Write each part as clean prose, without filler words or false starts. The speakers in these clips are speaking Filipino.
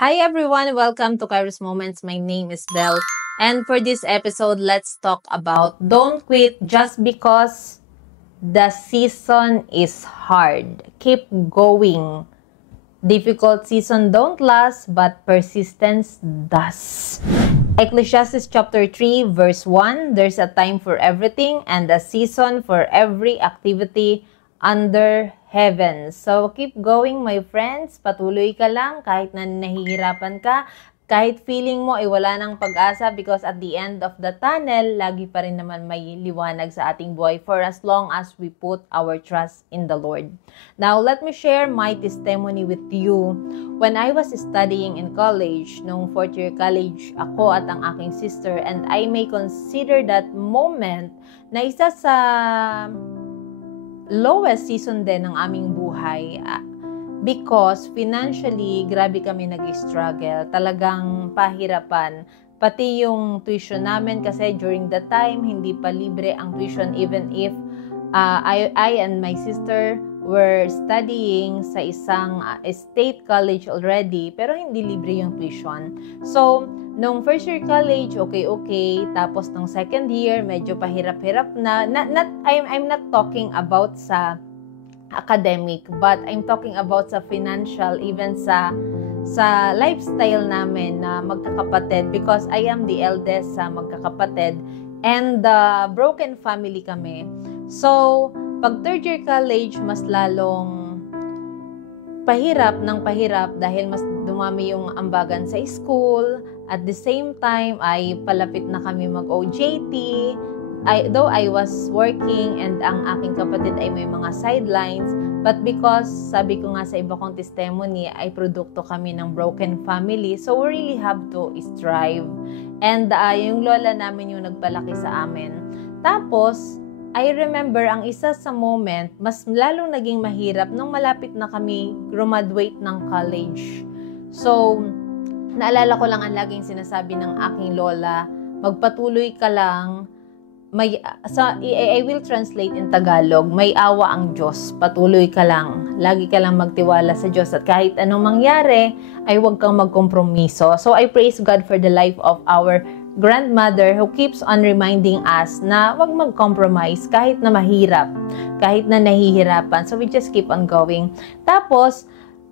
Hi everyone, welcome to Kairos Moments. My name is Belle. And for this episode, let's talk about don't quit just because the season is hard. Keep going. Difficult season don't last, but persistence does. Ecclesiastes chapter 3 verse 1, there's a time for everything and a season for every activity under heaven. So keep going my friends, patuloy ka lang kahit na nahihirapan ka, kahit feeling mo ay wala ng pag-asa because at the end of the tunnel, lagi pa rin naman may liwanag sa ating buhay for as long as we put our trust in the Lord. Now, let me share my testimony with you. When I was studying in college, nung 4th year college, ako at ang aking sister, and I may consider that moment na isa sa lowest season din ng aming buhay. Because financially, grabe kami nag-struggle. Talagang pahirapan. Pati yung tuition namin kasi during the time, hindi pa libre ang tuition even if I and my sister were studying sa isang state college already, pero hindi libre yung tuition. So, nung first year college, okay. Tapos nung second year, medyo pahirap-hirap na. I'm not talking about sa academic, but I'm talking about sa financial, even sa lifestyle namin na magkakapatid because I am the eldest sa magkakapatid and broken family kami. So, pag third year college, mas lalong pahirap dahil mas dumami yung ambagan sa school. At the same time, ay palapit na kami mag-OJT. Though I was working and ang aking kapatid ay may mga sidelines, but because sabi ko nga sa iba kong testimony ay produkto kami ng broken family, so we really have to strive. And yung lola namin yung nagpalaki sa amin. Tapos, I remember ang isa sa moment, mas lalong naging mahirap nung malapit na kami graduate ng college. So, naalala ko lang ang laging sinasabi ng aking lola, magpatuloy ka lang. I will translate in Tagalog, may awa ang Diyos, patuloy ka lang, lagi ka lang magtiwala sa Diyos at kahit anong mangyari, ay huwag kang magkompromiso. So I praise God for the life of our grandmother who keeps on reminding us na huwag mag-compromise kahit na mahirap, kahit na nahihirapan. So we just keep on going. Tapos,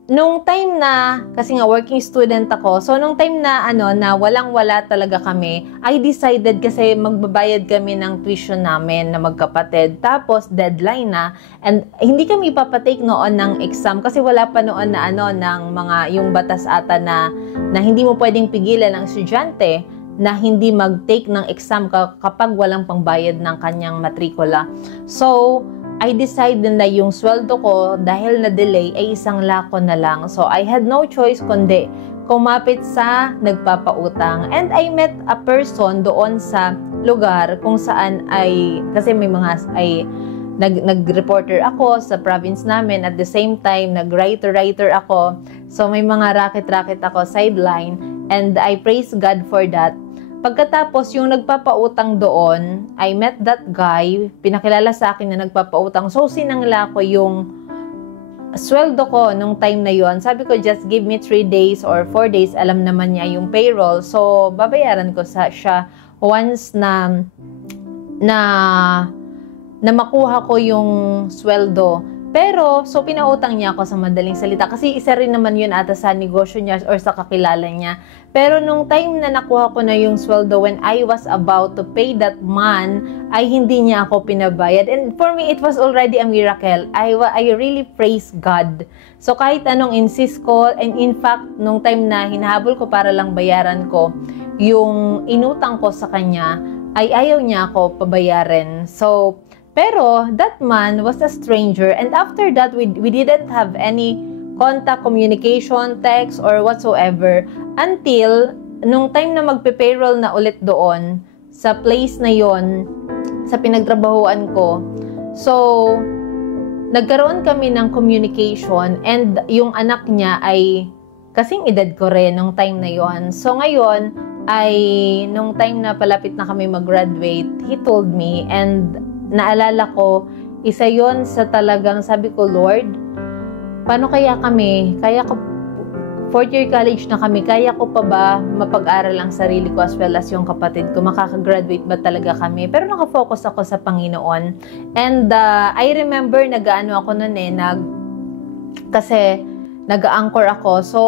nung time na, kasi nga working student ako, so nung time na na walang-wala talaga kami, I decided kasi magbabayad kami ng tuition namin na magkapatid. Tapos deadline na, and hindi kami papatake noon ng exam kasi wala pa noon na ng mga yung batas ata na hindi mo pwedeng pigilan ng estudyante na hindi mag-take ng exam kapag walang pangbayad ng kanyang matrikula. So, I decided na yung sweldo ko dahil na-delay ay 1 lako na lang. So, I had no choice kundi kumapit sa nagpapautang. And I met a person doon sa lugar kung saan kasi may mga nag-reporter ako sa province namin. At the same time, nag-writer ako. So, may mga racket ako sideline. And I praise God for that. Pagkatapos, yung nagpapautang doon, I met that guy, pinakilala sa akin na nagpapautang. So, sinangla ko yung sweldo ko nung time na yon. Sabi ko, just give me 3 days or 4 days. Alam naman niya yung payroll. So, babayaran ko siya once na makuha ko yung sweldo. Pero, so pinautang niya ako sa madaling salita. Kasi isa rin naman yun ata sa negosyo niya or sa kakilala niya. Pero nung time na nakuha ko na yung sweldo when I was about to pay that man, ay hindi niya ako pinabayad. And for me, it was already a miracle. I really praise God. So kahit anong insist ko, and in fact, nung time na hinahabol ko para lang bayaran ko, yung inutang ko sa kanya, ay ayaw niya ako pabayaran. So, pero that man was a stranger, and after that, we didn't have any contact, communication, text, or whatsoever until nung time na magpe-payroll na ulit doon sa place na yon sa pinagtrabahuan ko. So, nagkaroon kami ng communication and yung anak niya ay kasing edad ko rin nung time na yon. So, ngayon ay nung time na palapit na kami mag-graduate, he told me, and naalala ko, isa yon sa talagang sabi ko, Lord, paano kaya kami, fourth year college na kami, kaya ko pa ba mapag-aral ang sarili ko as well as yung kapatid ko? Makakagraduate ba talaga kami? Pero nakafocus ako sa Panginoon. And I remember nag-ano ako nun kasi nag-anchor ako. So,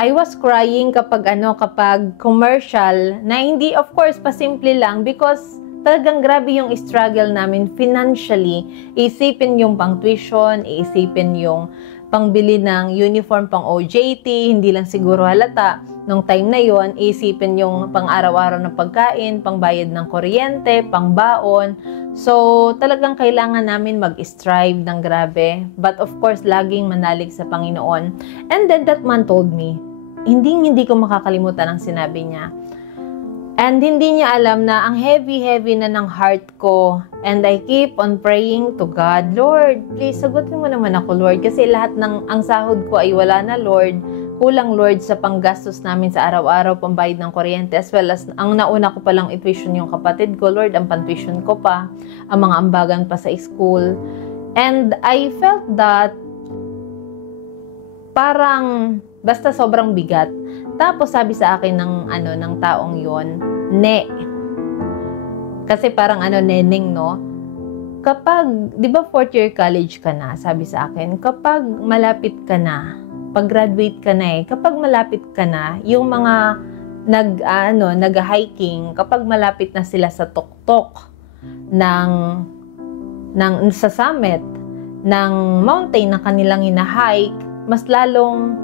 I was crying kapag commercial na hindi, of course, pasimple lang because talagang grabe yung struggle namin financially. Isipin yung pang tuition, isipin yung pangbili ng uniform pang OJT, hindi lang siguro halata nung time na yon, isipin yung pang araw-araw ng pagkain, pangbayad ng kuryente, pang baon. So, talagang kailangan namin mag-strive ng grabe. But of course, laging manalig sa Panginoon. And then that man told me, hindi ko makakalimutan ang sinabi niya. And hindi niya alam na ang heavy na ng heart ko. And I keep on praying to God, Lord, please sagutin mo naman ako, Lord. Kasi lahat ng ang sahod ko ay wala na, Lord. Kulang, Lord, sa panggastos namin sa araw-araw, pambayad ng kuryente, as well as ang nauna ko palang i-tuition yung kapatid ko, Lord, ang pan-tuition ko pa, ang mga ambagan pa sa school. And I felt that parang basta sobrang bigat. Tapos sabi sa akin ng taong yon, kasi parang neneng, no? Kapag, di ba 4th year college ka na, sabi sa akin, kapag malapit ka na, pag-graduate ka na kapag malapit ka na, yung mga nag-hiking, kapag malapit na sila sa tuktok sa summit ng mountain na kanilang hina-hike, mas lalong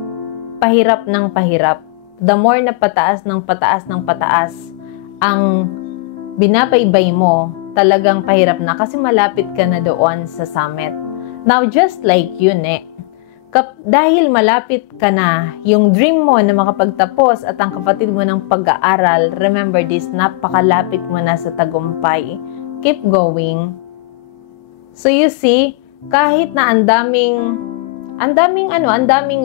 pahirap ng pahirap. The more na pataas ng pataas ang binabaybay mo, talagang pahirap na kasi malapit ka na doon sa summit. Now, just like you, dahil malapit ka na, yung dream mo na makapagtapos at ang kapatid mo ng pag-aaral, remember this, napakalapit mo na sa tagumpay. Keep going. So you see, kahit na ang daming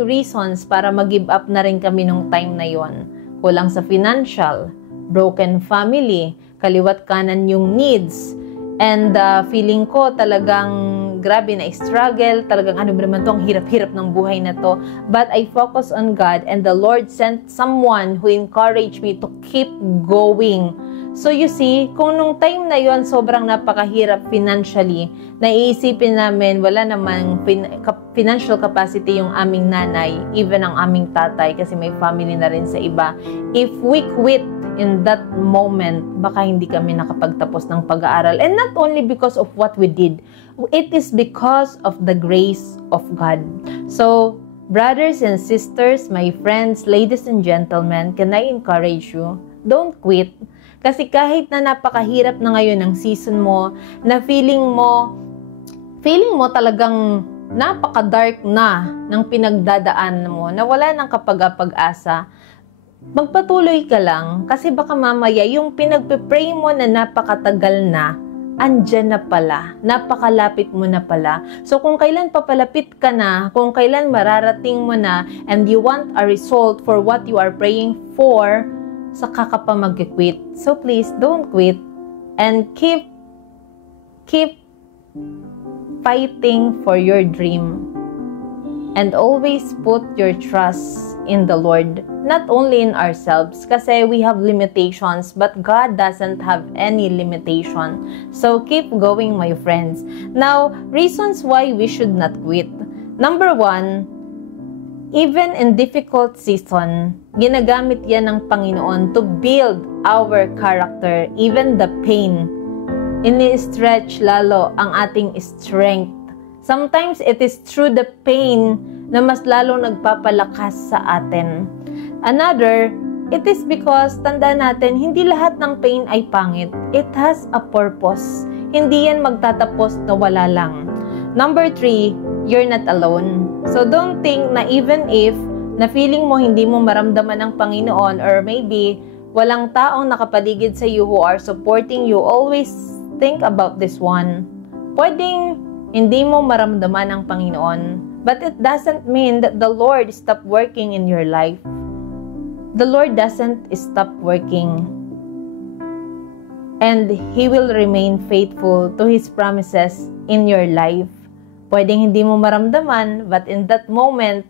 reasons para mag-give up na rin kami nung time na yon. Kulang sa financial, broken family, kaliwat kanan yung needs, and feeling ko talagang grabe na struggle, talagang naman to, ang hirap-hirap ng buhay na to. But I focus on God, and the Lord sent someone who encouraged me to keep going. So you see, kung nung time na yon sobrang napakahirap financially, naiisipin namin wala namang financial capacity yung aming nanay, even ang aming tatay kasi may family na rin sa iba. If we quit in that moment, baka hindi kami nakapagtapos ng pag-aaral. And not only because of what we did, it is because of the grace of God. So, brothers and sisters, my friends, ladies and gentlemen, can I encourage you? Don't quit. Kasi kahit na napakahirap na ngayon ang season mo, na feeling mo talagang napaka-dark na ng pinagdadaan mo, na wala nang kapag-asa, magpatuloy ka lang kasi baka mamaya yung pinagpe-pray mo na napakatagal na, andyan na pala, napakalapit mo na pala. So kung kailan papalapit ka na, kung kailan mararating mo na, and you want a result for what you are praying for, saka ka pa mag-quit. So please, don't quit and keep fighting for your dream. And always put your trust in the Lord, not only in ourselves, kasi we have limitations, but God doesn't have any limitation. So keep going, my friends. Now, reasons why we should not quit. Number 1, even in difficult season, ginagamit yan ng Panginoon to build our character, even the pain. Ini-stretch lalo ang ating strength. Sometimes it is through the pain na mas lalong nagpapalakas sa atin. Another, it is because, tandaan natin, hindi lahat ng pain ay pangit. It has a purpose. Hindi yan magtatapos na wala lang. Number 3, you're not alone. So don't think na even if na feeling mo hindi mo maramdaman ng Panginoon, or maybe walang taong nakapaligid sa you who are supporting you, always think about this one. Pwedeng hindi mo maramdaman ng Panginoon, but it doesn't mean that the Lord stopped working in your life. The Lord doesn't stop working. And He will remain faithful to His promises in your life. Pwedeng hindi mo maramdaman, but in that moment,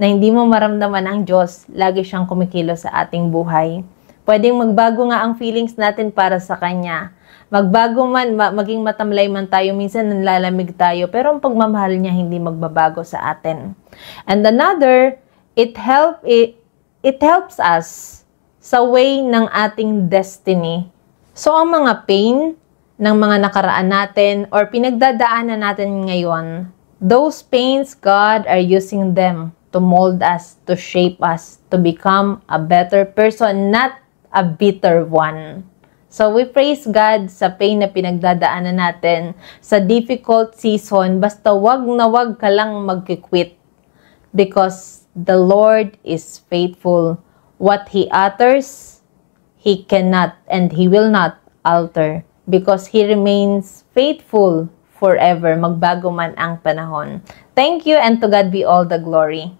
na hindi mo maramdaman ang Diyos, lagi siyang kumikilos sa ating buhay. Pwedeng magbago nga ang feelings natin para sa Kanya. Magbago man, maging matamlay man tayo, minsan nanlalamig tayo, pero ang pagmamahal niya hindi magbabago sa atin. And another, it helps us sa way ng ating destiny. So, ang mga pain ng mga nakaraan natin or pinagdadaanan natin ngayon, those pains, God are using them to mold us, to shape us, to become a better person, not a bitter one. So we praise God sa pain na pinagdadaanan natin, sa difficult season, basta wag na wag ka lang magkikwit. Because the Lord is faithful. What He utters, He cannot and He will not alter. Because He remains faithful forever, magbago man ang panahon. Thank you, and to God be all the glory.